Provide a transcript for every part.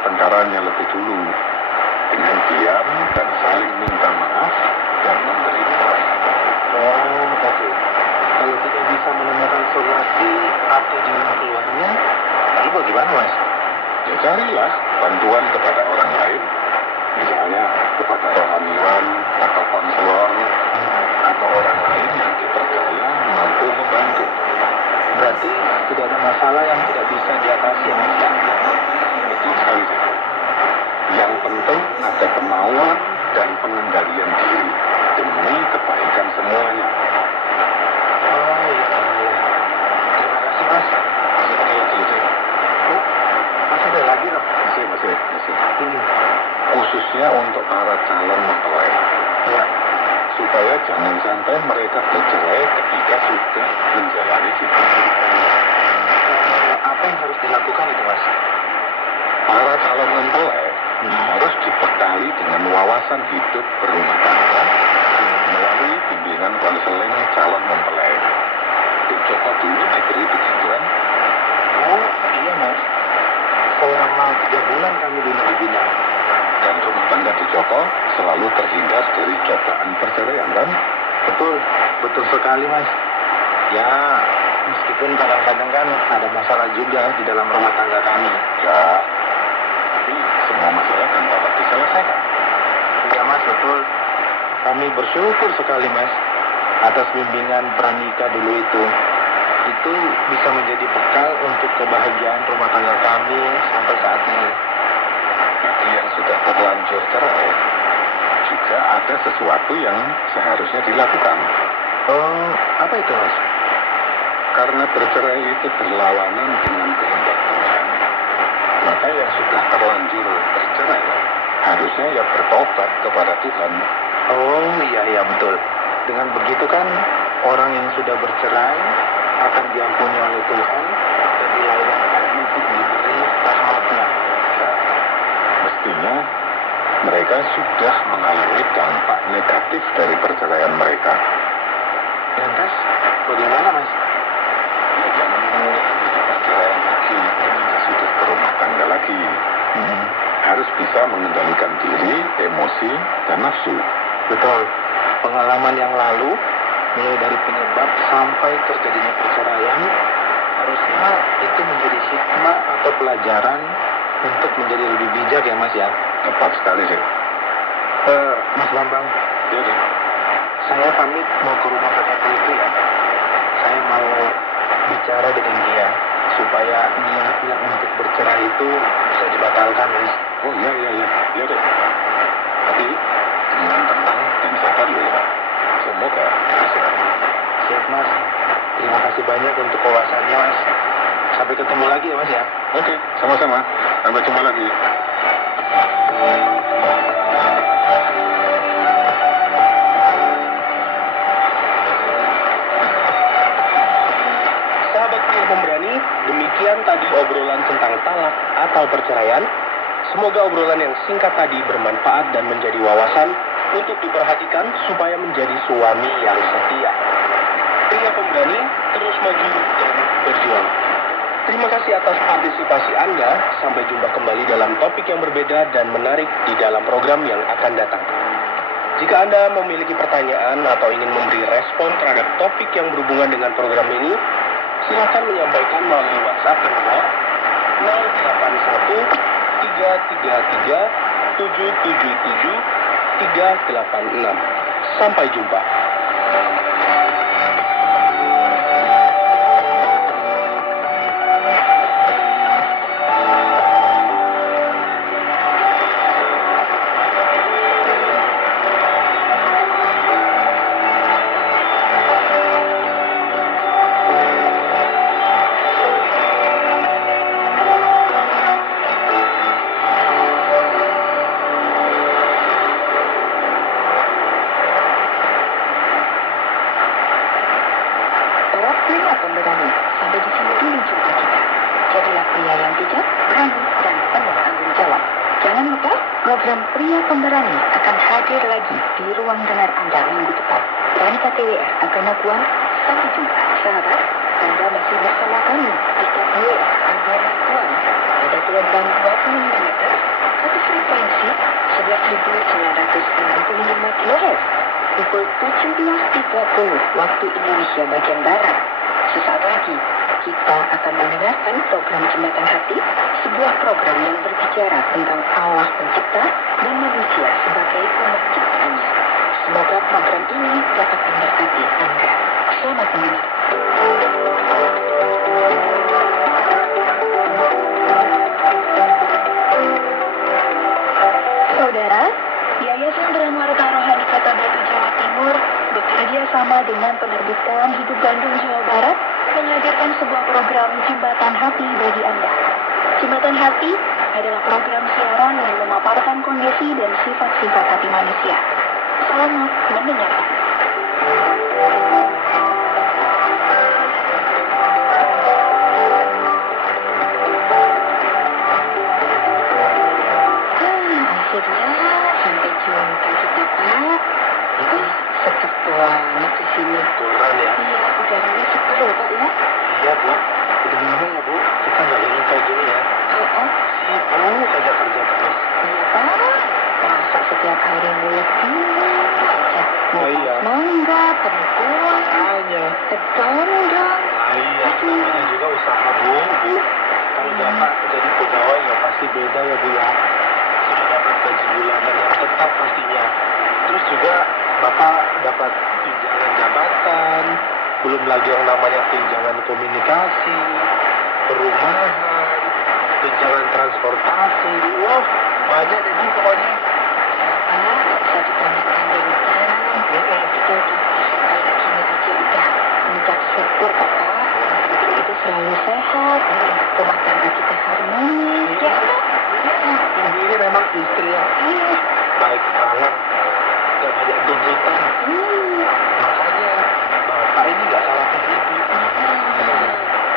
pertengkarannya lebih dulu dengan diam dan saling minta maaf dan memberi peran. Oh, oke. Kalau tidak bisa menemukan solusi atau jalan keluarnya, lalu bagaimana, Mas? Ya carilah bantuan kepada orang lain, misalnya kepada rohaniwan atau konselor atau orang lain yang dipercaya mampu membantu. Berarti tidak ada masalah yang tidak bisa diatasi, Mas. Betul sekali. Yang penting ada kemauan dan pengendalian diri demi kebaikan semuanya. Oh, iya. Terima kasih, Mas. Masih ada lagi, Cik? Oh, masih ada lagi, loh. Masih. Khususnya untuk para calon mempelai. Ya. Supaya jangan sampai mereka bercerai ketika sudah menjalani hidup. Apa yang harus dilakukan itu, Mas? Para calon mempelai harus dibekali dengan wawasan hidup berumah tangga melalui bimbingan konseling calon mempelai. Di Joko dulu diberi begituan. Oh, iya, Mas. Selama 3 bulan kami dibina. Dan rumah tangga di Joko selalu terhindar dari cobaan perceraian, kan? Betul sekali, Mas. Ya, meskipun kadang-kadang kan ada masalah juga di dalam rumah tangga kami. Ya, tapi semua masalah kan dapat diselesaikan. Iya, Mas, betul. Kami bersyukur sekali, Mas, atas bimbingan pranikah dulu itu. Itu bisa menjadi bekal untuk kebahagiaan rumah tangga kami sampai saat ini. Bagi yang sudah terlanjur cerai, juga ada sesuatu yang seharusnya dilakukan. Oh, apa itu, Mas? Karena bercerai itu berlawanan dengan kehendak Tuhan. Maka yang sudah terlanjur bercerai, harusnya ya bertobat kepada Tuhan. Oh, iya, betul. Dengan begitu kan, orang yang sudah bercerai akan diampuni oleh Tuhan dan dilayakkan untuk diberi rahmatnya. Mestinya mereka sudah mengalami dampak negatif dari perceraian mereka. Lantas, bagaimana, Mas? Ya jangan mengulangi perceraian lagi ketika sudah berumah tangga lagi. Harus bisa mengendalikan diri, emosi, dan nafsu. Betul. Pengalaman yang lalu, mulai dari penyebab sampai terjadinya perceraian, harusnya itu menjadi hikmah atau pelajaran untuk menjadi lebih bijak ya, Mas, ya. Tepat sekali sih. Mas Bambang, Jadi, saya pamit mau ke rumah kakakku itu ya. Saya mau bicara dengan dia supaya niatnya untuk bercerai itu bisa dibatalkan, Mas. oh iya deh. Tapi dengan tenang dan sabar loh ya. Semoga bisa. Siap, Mas. Terima kasih banyak untuk wawasannya, Mas. Sampai ketemu lagi ya, Mas, ya. Oke, sama-sama. Sampai jumpa lagi. Sahabat pria pemberani, demikian tadi obrolan tentang talak atau perceraian. Semoga obrolan yang singkat tadi bermanfaat dan menjadi wawasan untuk diperhatikan supaya menjadi suami yang setia. Pria pemberani terus maju dan berjuang. Terima kasih atas partisipasi Anda. Sampai jumpa kembali dalam topik yang berbeda dan menarik di dalam program yang akan datang. Jika Anda memiliki pertanyaan atau ingin memberi respon terhadap topik yang berhubungan dengan program ini, silakan menyampaikan melalui WhatsApp ke nomor 081 333 777 386. Sampai jumpa. Pria pemberani, sampai di sini dulu jumpa kita. Jadilah pria yang bijak, berani, dan penuh tanggung jawab. Jangan lupa, program Pria Pemberani akan hadir lagi di ruang dengar Anda minggu depan. Wanita TWR Agana Kuat, sampai jumpa sahabat. Anda masih bersama kami di TWR Agana Kuat pada program 20 mm kHz pukul 17.30 waktu Indonesia bagian Barat. Sesaat lagi, kita akan mendengarkan program Jembatan Hati, sebuah program yang berbicara tentang Allah pencipta dan manusia sebagai umat ciptaannya. Semoga program ini dapat memberkati Anda. Selamat mendengar. Saudara, Yayasan Branwarta Rohani Kota Batu, Jawa Timur bekerja sama dengan penerbit Kalam Hidup Bandung, Jawa Barat menghadirkan sebuah program Jembatan Hati bagi Anda. Jembatan Hati adalah program siaran yang memaparkan kondisi dan sifat-sifat hati manusia. Selamat mendengarkan. Akhirnya sampai jumpa kita, Pak. Seger banget di sini. Kurang ya? Iya, udaranya seger loh, Pak ya. Iya, Bu. Udah lama ya, Bu. Kita nggak ingin kayak gini ya. Sibuk aja kerja terus. Iya, Pak. Masa setiap hari mulai aja. Oh, iya. Mangga, pengkuan, Hanya. kedondong. Iya, namanya juga usaha, Bu. Kalau Bapak jadi pegawai ya pasti beda ya, Bu ya. Sudah dapat gaji bulanan yang tetap pastinya. Terus juga Bapak dapat tunjangan jabatan, belum lagi yang namanya tunjangan komunikasi, perumahan, tunjangan transportasi. Wah, banyak deh, Bu, pokoknya. Pak, bisa ditanding-tandingkan. Kita udah kayak gini aja udah mengucap syukur kok, Pak. Itu selalu sehat, rumah tangga kita harmonis, ya kan? Ibu ini memang istri yang baik banget, gak banyak tuntutan. Makanya Bapak ini gak salahkan Ibu.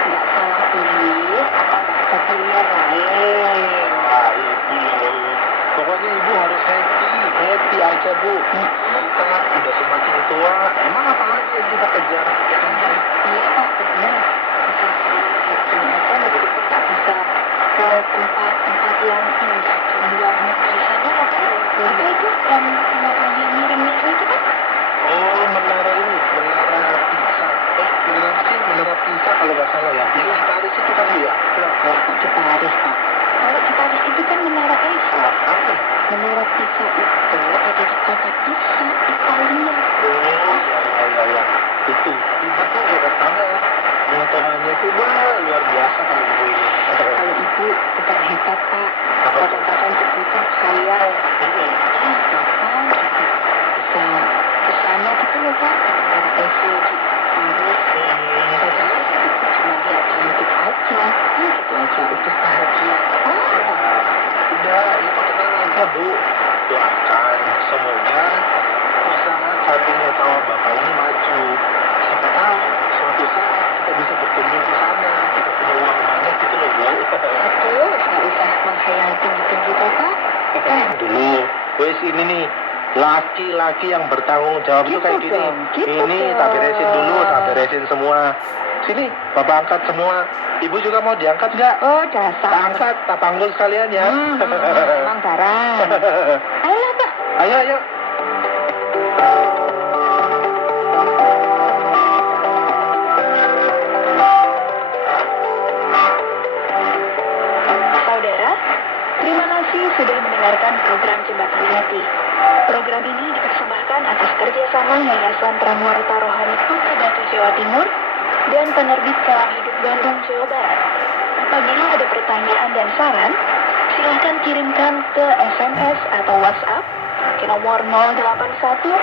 Nggak salah pilih, apa nggak ada pilihan lain? Wah, Ibu loh. Pokoknya Ibu harus happy aja, Bu. Kita udah semakin tua, emang apa lagi yang kita kejar? Ya kan? Iya, Pak, benar. Bisa gini aja, kita bisa ke tempat-tempat yang indah di luar negeri sana, Pak. Apa itu yang menara yang miring-miring itu, Pak? Oh, menara ini, menara Pisa. Menara apa sih? Menara Pisa kalau nggak salah ya. Yang di Paris itu kan, Bu ya? Loh, kok di Paris, Pak? Kalau di Paris itu kan menara Eiffel. Apa? Menara Pisa itu ada di kota Pisa, Italia. Oh, ya. Itu. Ibu tuh hebat banget ya. Pengetahuannya tuh luar biasa kalau Ibu ini. Kalau ibu bukan hebat, Pak. Kadang-kadang ibu itu khayal. Kapan gitu bisa ke sana gitu loh, Pak. Menara Eiffel di Paris. Padahal ibu cuma lihat di YouTube aja. Gitu aja udah bahagia. Udah, Ibu tenang aja, Bu. Doakan semoga usaha sampingnya sama Bapak ini maju. Siapa tahu suatu saat kita bisa berkunjung ke sana. Kita punya uang banyak gitu loh, Bu. Aduh, nggak usah menghayal tinggi-tinggi, Bapak. Dulu, wes ini nih, laki-laki yang bertanggung jawab itu Gitu kayak gini. dong, gitu Ini dong. tak beresin dulu, tak beresin semua. Sini, Bapak angkat semua. Ibu juga mau diangkat nggak? Oh, Tak dasar. angkat, tak panggul sekalian ya. Emang barang. Ayolah, Pak. Ayo. Saudara, terima kasih sudah mendengarkan program Jembatan Hati. Program ini dipersembahkan atas kerjasama Yayasan Branwarta Rohani Kota Batu, Jawa Timur dan penerbit Kalam Hidup Bandung, Jawa Barat. Apabila ada pertanyaan dan saran, silahkan kirimkan ke SMS atau WhatsApp ke nomor 081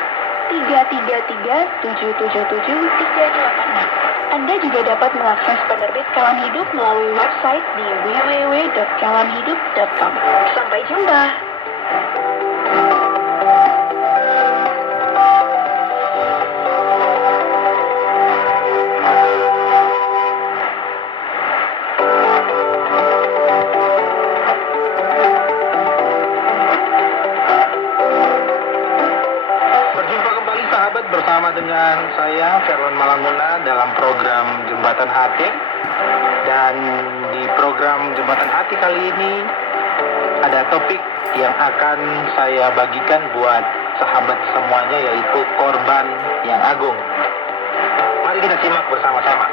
333 777 386. Anda juga dapat mengakses penerbit Kalam Hidup melalui website di www.kalamhidup.com. Sampai jumpa. Berjumpa kembali sahabat bersama dengan saya Verwan Malanguna dalam program Jembatan Hati. Dan di program Jembatan Hati kali ini ada topik yang akan saya bagikan buat sahabat semuanya, yaitu korban yang agung. Mari kita simak bersama-sama.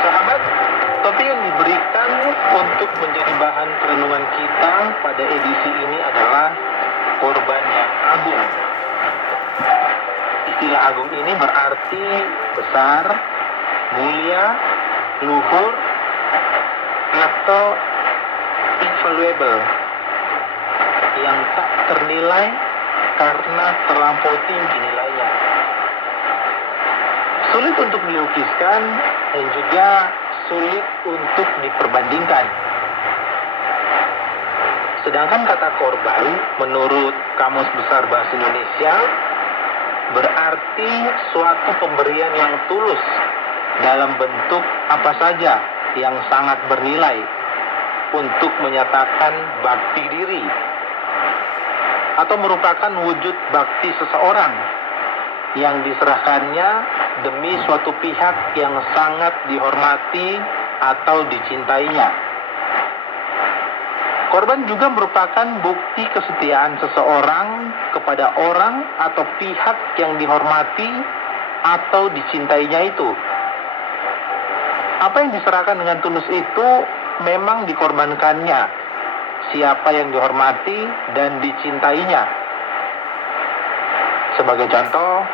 Sahabat, topik yang diberikan untuk menjadi bahan perenungan kita pada edisi ini adalah korban yang agung. Istilah agung ini berarti besar, mulia, luhur, atau invaluable, yang tak ternilai karena terlampau tinggi nilainya. Sulit untuk dilukiskan dan juga sulit untuk diperbandingkan. Sedangkan kata korban menurut Kamus Besar Bahasa Indonesia berarti suatu pemberian yang tulus dalam bentuk apa saja yang sangat bernilai untuk menyatakan bakti diri atau merupakan wujud bakti seseorang yang diserahkannya demi suatu pihak yang sangat dihormati atau dicintainya. Korban juga merupakan bukti kesetiaan seseorang kepada orang atau pihak yang dihormati atau dicintainya itu. Apa yang diserahkan dengan tulus itu memang dikorbankannya siapa yang dihormati dan dicintainya. Sebagai contoh,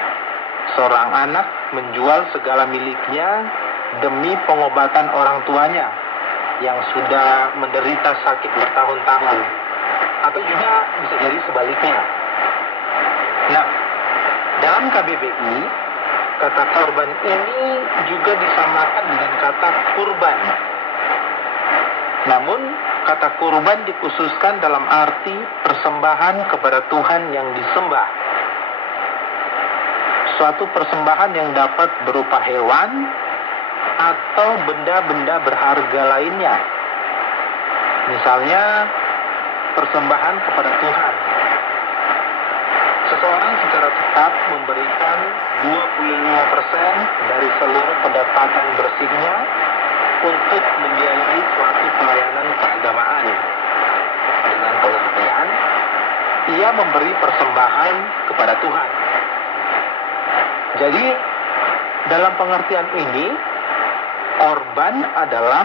seorang anak menjual segala miliknya demi pengobatan orang tuanya yang sudah menderita sakit bertahun-tahun, atau juga bisa jadi sebaliknya. Nah, dalam KBBI, kata korban ini juga disamakan dengan kata kurban. Namun, kata kurban dikhususkan dalam arti persembahan kepada Tuhan yang disembah. Suatu persembahan yang dapat berupa hewan atau benda-benda berharga lainnya. Misalnya, persembahan kepada Tuhan. Seseorang secara tetap memberikan 25% dari seluruh pendapatan bersihnya untuk membiayai suatu pelayanan keagamaan. Dengan pengertian, ia memberi persembahan kepada Tuhan. Jadi, dalam pengertian ini, korban adalah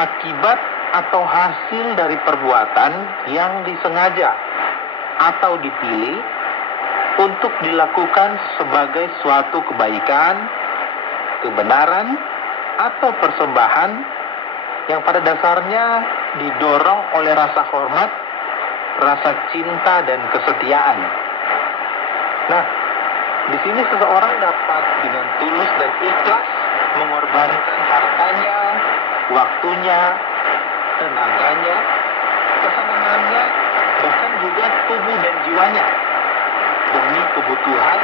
akibat atau hasil dari perbuatan yang disengaja atau dipilih untuk dilakukan sebagai suatu kebaikan, kebenaran, atau persembahan yang pada dasarnya didorong oleh rasa hormat, rasa cinta, dan kesetiaan. Nah, di sini seseorang dapat dengan tulus dan ikhlas mengorbankan hartanya, waktunya, tenaganya, kesenangannya, bahkan juga tubuh dan jiwanya demi kebutuhan,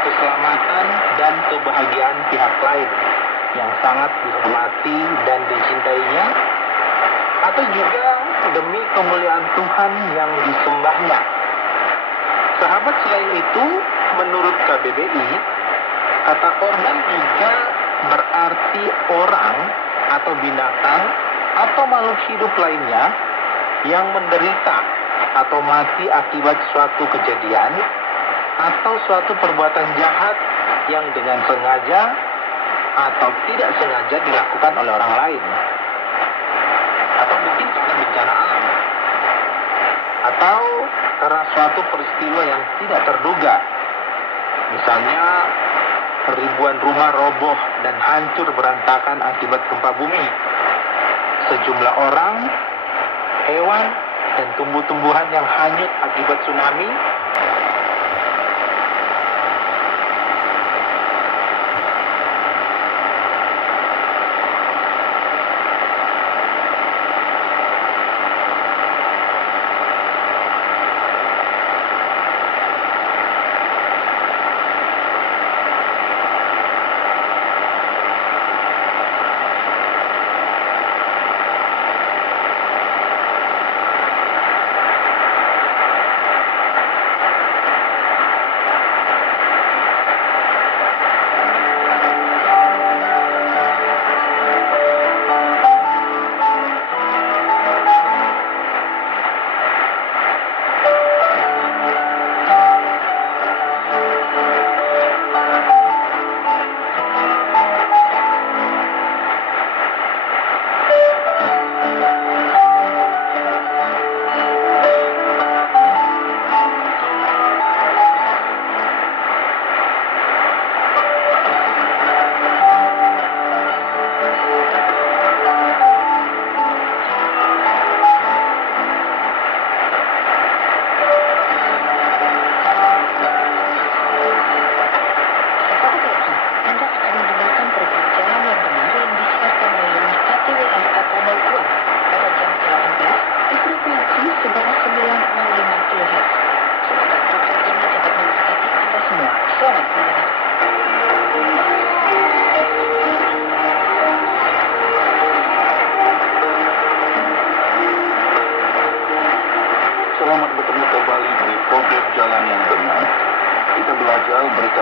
keselamatan, dan kebahagiaan pihak lain yang sangat dihormati dan dicintainya, atau juga demi kemuliaan Tuhan yang disembahnya. Sahabat, selain itu, menurut KBBI, kata korban juga berarti orang atau binatang atau makhluk hidup lainnya yang menderita atau mati akibat suatu kejadian atau suatu perbuatan jahat yang dengan sengaja atau tidak sengaja dilakukan oleh orang lain, atau mungkin karena bencana alam, atau karena suatu peristiwa yang tidak terduga. Misalnya, ribuan rumah roboh dan hancur berantakan akibat gempa bumi. Sejumlah orang, hewan, dan tumbuh-tumbuhan yang hanyut akibat tsunami.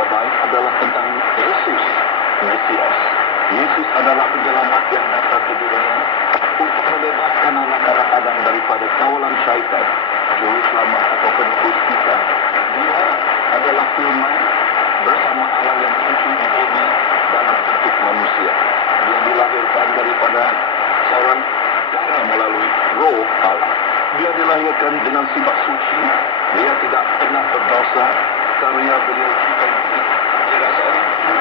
baik adalah tentang Yesus, Mesias. Yesus adalah penyelamat yang datang ke dunia untuk membebaskan anak-anak Adam daripada kawalan syaitan, juru selamat atau penebus kita. Dia adalah firman bersama Allah yang muncul di bumi dalam bentuk manusia. Dia dilahirkan daripada seorang darah melalui roh Allah. Dia dilahirkan dengan sifat suci. Dia tidak pernah berdosa. Karya beliau juga tidak seorang pun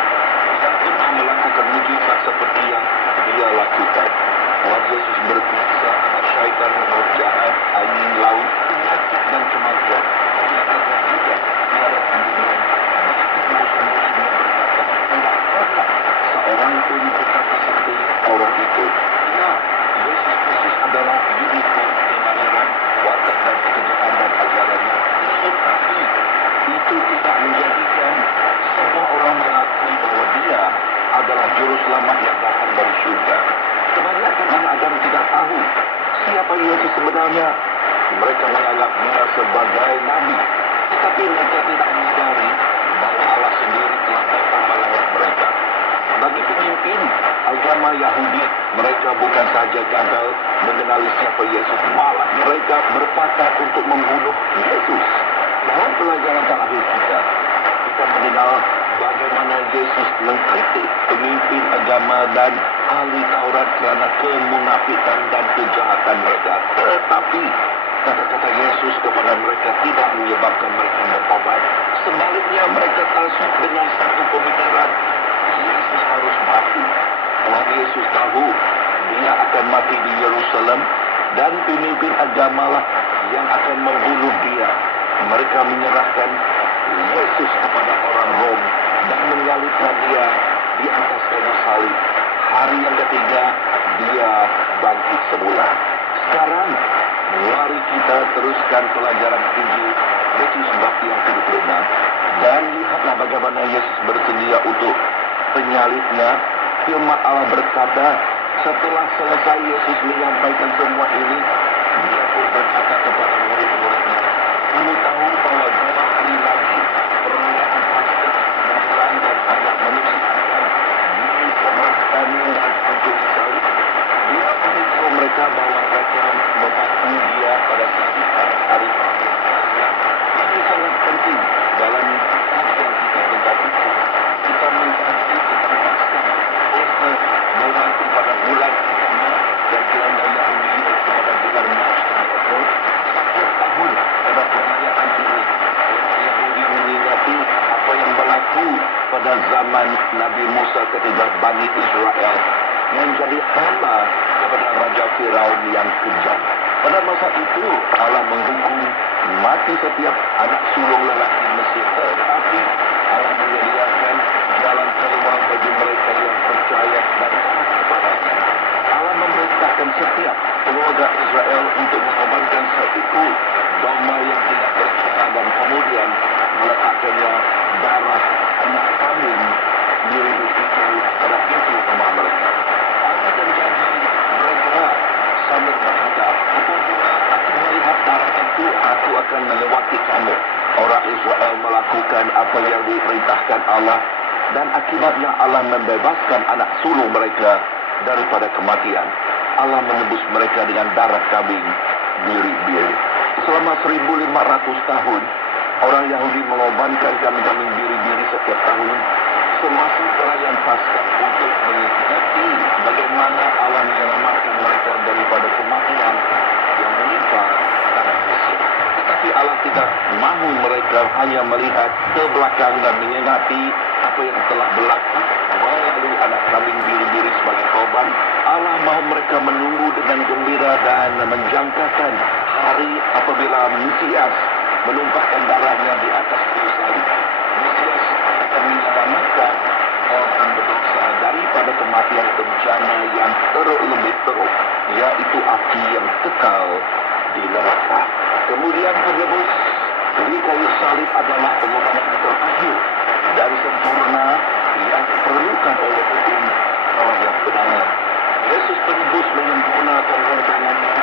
yang pernah melakukan mujizat seperti yang dia lakukan. Tuhan Yesus berkuasa atas syaitan, roh jahat, angin laut, penyakit dan kematian. Dia ada juga tiada pembunuhan. Musuh-musuhnya berkata, tidak pernah seorang pun berkata seperti orang itu. Ya, Yesus Kristus adalah unicorn kelahiran, watak dan pekerjaan dan ajarannya. Tetapi itu tidak menjadikan semua orang mengakui bahwa dia adalah juru selamat yang datang dari surga. Kebanyakan anak Adam tidak tahu siapa Yesus sebenarnya. Mereka menganggap dia sebagai nabi, tetapi mereka tidak menyadari bahwa Allah sendiri telah datang melayani mereka. Bagi pemimpin agama Yahudi, mereka bukan saja gagal mengenali siapa Yesus, malah mereka berpakat untuk membunuh Yesus. Dalam pelajaran terakhir kita mengenal bagaimana Yesus mengkritik pemimpin agama dan ahli Taurat kerana kemunafikan dan kejahatan mereka. Tetapi kata-kata Yesus kepada mereka tidak menyebabkan mereka bertobat. Sebaliknya mereka terasuk dengan satu pemikiran, Yesus harus mati. Tuhan Yesus tahu dia akan mati di Yerusalem dan pemimpin agamalah yang akan membunuh dia. Mereka menyerahkan Yesus kepada orang Rom dan menyalibkan dia di atas kayu salib. Hari yang ketiga dia bangkit semula. Sekarang mari kita teruskan pelajaran Injil Matius bab yang ke-26 dan lihatlah bagaimana Yesus bersedia untuk penyalibnya. Firman Allah berkata, setelah selesai Yesus menyampaikan semua ini, dia pun berkata kepada murid-muridnya, kamu tahu bahwa 2 hari lagi perayaan Paskah dan anak manusia akan diserahkan untuk disalib. Dia memberitahu mereka bahwa mereka membantu dia pada saat hari Paskah. Ini sangat penting dalam yang kita tentang itu. Kita mengkaji tentang Paskah. Paskah berarti pada bulan pertama dan kelanda Yahudi kepada bulan Maret dan April. Setiap tahun pada perayaan ini, orang Yahudi mengingati apa yang berlaku pada zaman Nabi Musa ketika Bani Israel menjadi hamba kepada Raja Firaun yang kejam. Pada masa itu Allah menghukum mati setiap anak sulung lelaki Mesir, tetapi Allah menyediakan jalan keluar bagi mereka yang percaya dan taat kepadanya. Allah memerintahkan setiap keluarga Israel untuk mengorbankan seekor domba yang tidak bercela dan kemudian meletakkannya darah anak kambing mirip itu pada pintu rumah mereka. Apa terjadi? Mereka sambil berkata, apabila aku melihat darah itu, aku akan melewati kamu. Orang Israel melakukan apa yang diperintahkan Allah dan akibatnya Allah membebaskan anak sulung mereka daripada kematian. Allah menebus mereka dengan darah kambing biri-biri. Selama 1500 tahun, orang Yahudi mengorbankan kambing biri-biri setiap tahun semasa perayaan Paskah untuk mengingati bagaimana Allah menyelamatkan mereka daripada kematian yang menimpa tanah Mesir. Tetapi Allah tidak mahu mereka hanya melihat ke belakang dan mengingati apa yang telah berlaku melalui anak kambing biri-biri sebagai korban. Allah mahu mereka menunggu dengan gembira dan menjangkakan hari apabila Mesias menumpahkan darahnya di atas kayu salib. Mesias akan menyelamatkan orang berdosa daripada kematian bencana yang lebih teruk, yaitu api yang kekal di neraka. Kemudian penebus di kayu salib adalah pengorbanan terakhir dan sempurna yang diperlukan oleh hukum Allah yang benar. Yesus penebus menyempurnakan rencananya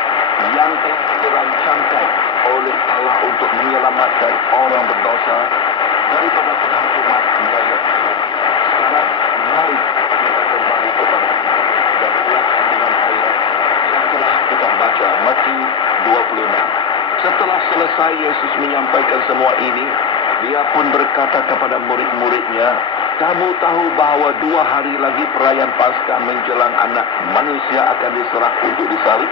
yang telah dirancangkan oleh Allah untuk menyelamatkan orang berdosa daripada penghukuman 1:26. Setelah selesai Yesus menyampaikan semua ini, dia pun berkata kepada murid-muridnya, "Kamu tahu bahwa 2 hari lagi perayaan Paskah menjelang Anak Manusia akan diserah untuk disalib?"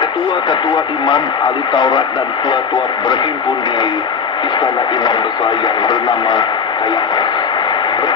Ketua-ketua imam, ahli Taurat dan tua-tua berhimpun di istana imam besar yang bernama Kayafas.